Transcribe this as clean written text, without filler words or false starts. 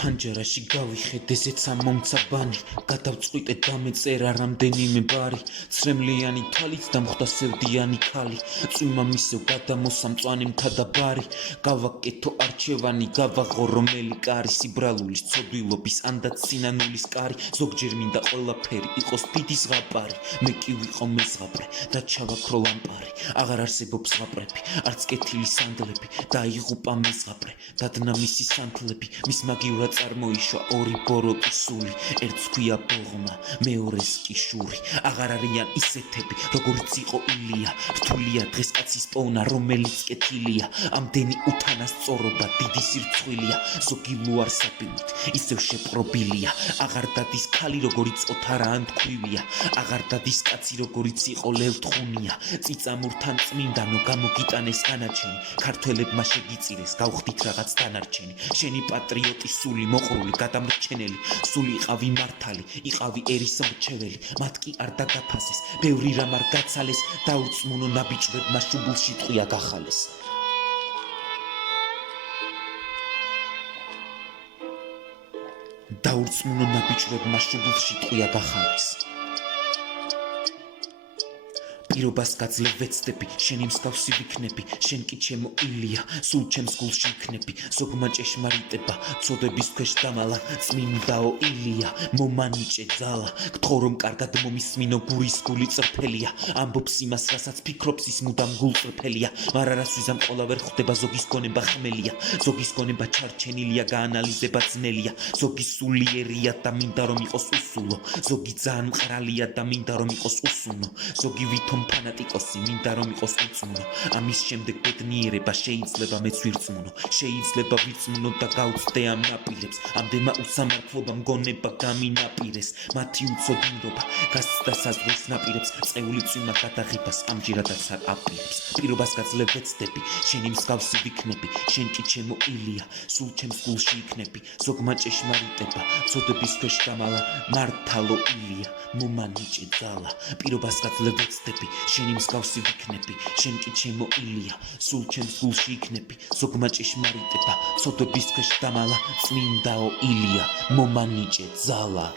Panjarashi გავიხედე ზეცა მომცაბანი გადავწყვიტე დამეწერა რამდენიმე ბარი ცრემლიანი თვალით დამხვდა სევდიანი ქალი წვიმა მისევ გადამოსამწვანე მთადაბარი გავაკეთო არჩევანი გავაღო რომელი კარი სიბრალულის ცოდვილობის ანდაც სინანულის კარი ზოგჯერ მინდა ყველაფერი იყოს დიდი ზღაპარი მე კი ვიყო მეზღაპრე და ჩავაქრო ლამპარი აღარ არსებობს ზღაპრები არც კეთილი სანდლები დაიღუპა მეზღაპრე დადნა მისი სანთლები მის მაგივრად წარმოიშვა ორი ბოროტი სული ერთს ქვია ბოღმა მეორეს კი შური აღარ არიან ისეთები როგორც იყო ილია რთულია დღეს კაცის პოვნა რომელიც კეთილია ამდენი უთანასწორობა დიდი სირცხვილია ზოგი ლუარსაბილით ისევ შეპყრობილია აღარ დადის ქალი როგორიც ოთარა ან თქვივია აღარ დადის კაცი როგორიც იყო ლელთხუნია წიწამურთან წმინდანო გამოგიტანეს განაჩენი ქართველებმა შეგიწირეს გავხდით რაღაც დანარჩენი შენი პატრიოტი სული მოყრული გადამრჩენელი სული იყავი მართალი იყავი ერის მრჩეველი მათ კი არ დაგაფასეს ბევრი რამ არ გაცალეს დაურწმუნო ნაბიჯებმა შუბლში ტყვია გახალეს დაურწმუნო ნაბიჯებმა შუბლში ტყვია გახალეს პირობას გაძლევ ვეცდები შენი მსგავსი ვიქნები შენ კი ჩემო ილია სულ ჩემს გულში იქნები ზოგმა ჭეშმარიტება წოდების ქვეშ დამალა წმინდაო ილია მომანიჭე ძალა გთხოვ რომ კარგად მომისმინო გურის გული წრფელია ამბობს იმას რასაც ფიქრობს ის მუდამ გულწრფელია მაგრამ რას ვიზამ ყოლა ვერ ხვდება ზოგის გონება ხმელია ზოგის გონება ჩარჩენილია გაანალიზება ძნელია ზოგი სულიერია და მინდა რომ იყოს უსულო ზოგი ძალიან მყრალია და მინდა რომ იყოს უსუნო ზოგი ვითომ ფანატიკოსი მინდა რომ იყოს უწმუნო ამის შემდეგ ბედნიერება შეიძლება მეც ვირწმუნო შეიძლება ვირწმუნო და გავწდე ამ ნაპირებს ამდენმა უსამართლობამ გონება გამინაპირეს მათი უცოდინრობა გასცდა საზღვრის ნაპირებს წეული წვიმა გადაღებას ამჯერადაც არ აპირებს პირობას გაძლევ ვეცდები შენი მსგავსი ვიქნები შენ კი ჩემო ილია სულ ჩემს გულში იქნები ზოგმა ჭეშმარიტება წოდების ქვეშ დამალა მართალო ილია მომანიჭე ძალა პირობას გაძლევ ვეცდები შენი მსგავსი ვიქნები შენ კი ჩემო ილია სულ ჩემს გულში იქნები ზოგმა ჭეშმარიტება წოდების ქვეშ დამალა წმინდაო ილია მომანიჭე ძალა